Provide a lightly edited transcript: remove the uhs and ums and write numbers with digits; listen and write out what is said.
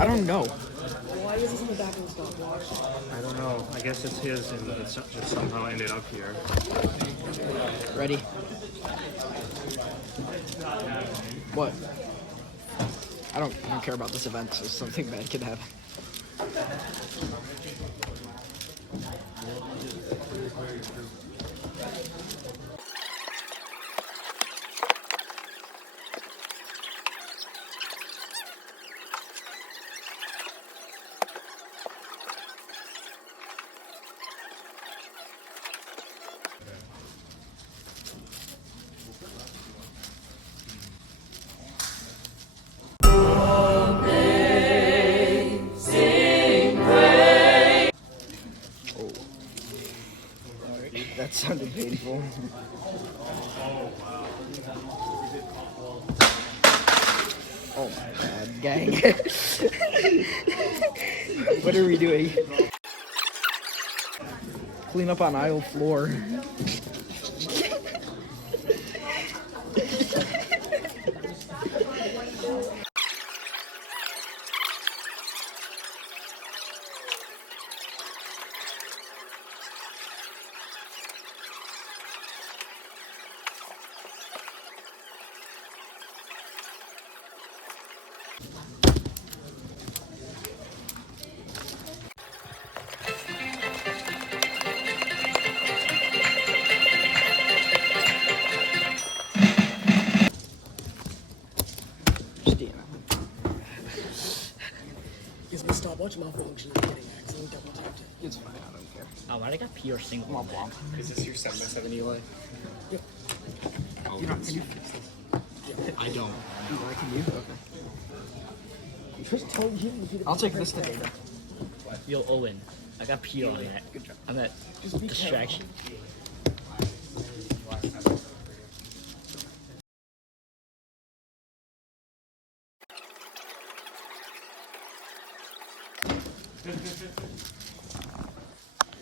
I don't know. Why is this on the back of the stopwatch? I don't know. I guess it's his, and it just somehow ended up here. Ready? What? I don't care about this event, so something bad could happen. That sounded painful. Oh my god, gang. What are we doing? Clean up on aisle floor. Is my stopwatch malfunction getting accidentally double tapped? It's fine, I don't care. Oh, why did I got P or single? Womp womp. Is this your 7x7 Eli? Yep. Oh, Can you fix this? I don't. Eli, can you? Okay. Just told you. I'll take this to data. Yo, Owen, I got P on that. Good job. On that Just be distraction.